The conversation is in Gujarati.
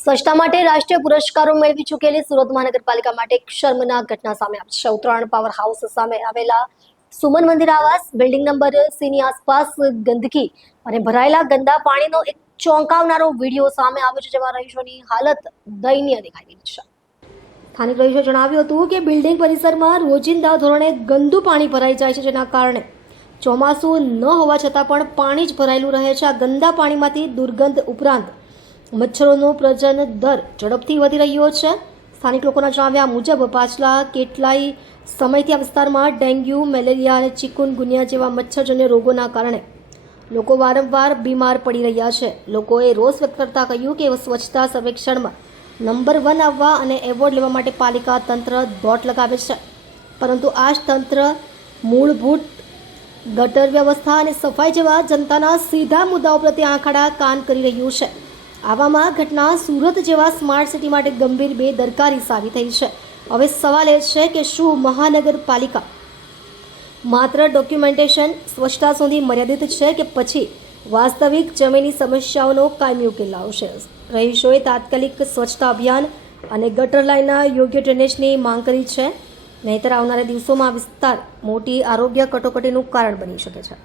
સ્વચ્છતા માટે રાષ્ટ્રીય પુરસ્કારો મેળવી ચૂકેલી સુરત મહાનગરપાલિકા માટે એક શર્મનાક ઘટના સામે આવી છે। ઉત્તરાયણ પાવર હાઉસ સામે આવેલા સુમન મંદિર આવાસ બિલ્ડિંગ નંબર C ની આસપાસ ગંદકી અને ભરાયેલા ગંદા પાણીનો એક ચોંકાવનારો વિડીયો સામે આવ્યો છે, જેમાં રહીશોની હાલત દયનીય દેખાઈ રહી છે। સ્થાનિક રહીશોએ જણાવ્યું હતું કે બિલ્ડિંગ પરિસરમાં રોજિંદા ધોરણે ગંદુ પાણી ભરાઈ જાય છે, જેના કારણે ચોમાસું ન હોવા છતાં પણ પાણી જ ભરાયેલું રહે છે। આ ગંદા પાણીમાંથી દુર્ગંધ ઉપરાંત મચ્છરોનો પ્રજનન દર ઝડપથી વધી રહ્યો છે। સ્થાનિક લોકોના જણાવ્યા મુજબ પાછલા કેટલાય સમયથી આ વિસ્તારમાં ડેન્ગ્યુ, મેલેરિયા અને ચિકુનગુનિયા જેવા મચ્છરજન્ય રોગોના કારણે લોકો વારંવાર બીમાર પડી રહ્યા છે। લોકોએ રોષ વ્યક્ત કરતા કહ્યું કે સ્વચ્છતા સર્વેક્ષણમાં નંબર 1 આવવા અને એવોર્ડ લેવા માટે પાલિકા તંત્ર દોટ લગાવે છે, પરંતુ આ જ તંત્ર મૂળભૂત ગટર વ્યવસ્થા અને સફાઈ જેવા જનતાના સીધા મુદ્દાઓ પ્રત્યે આંખડા કાન કરી રહ્યું છે। આવામાં ઘટના સુરત જેવા સ્માર્ટ સિટી માટે ગંભીર બેદરકારી સાબિત થઈ છે। હવે સવાલ એ છે કે શું મહાનગરપાલિકા માત્ર ડોક્યુમેન્ટેશન સ્વચ્છતા સુધી મર્યાદિત છે કે પછી વાસ્તવિક જમીની સમસ્યાઓનો કાયમી ઉકેલ લાવશે? રહીશોએ તાત્કાલિક સ્વચ્છતા અભિયાન અને ગટર લાઇનના યોગ્ય ડ્રેનેજની માંગ કરી છે, નહીંતર આવનારા દિવસોમાં આ વિસ્તાર મોટી આરોગ્ય કટોકટીનું કારણ બની શકે છે।